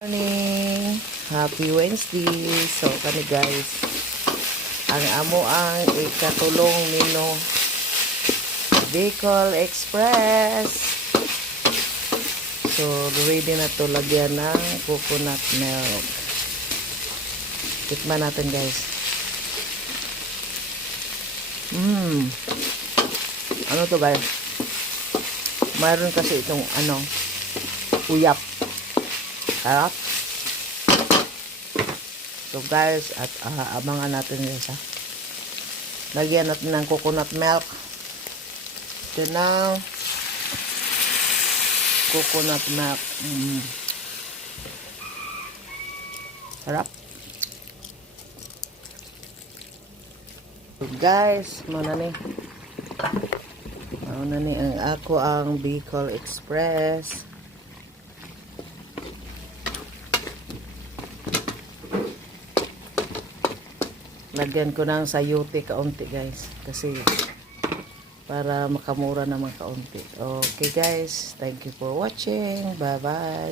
morning! Happy Wednesday! So, kani guys, ang amo ang ikatulong nino Bicol Express. So, ready na to lagyan ng coconut milk. Tikman natin guys. Mmm. Ano to guys? Mayroon kasi itong ano, uyap. Sarap. So guys, at ah, abangan natin guys ha. Lagyan natin ng coconut milk. Ito na. Coconut milk. Mm. Sarap. So guys, muna ni. Muna ni ang ako ang Bicol Express. Lagyan ko ng sayote kaunti guys. Kasi para makamura naman kaunti. Okay guys. Thank you for watching. Bye bye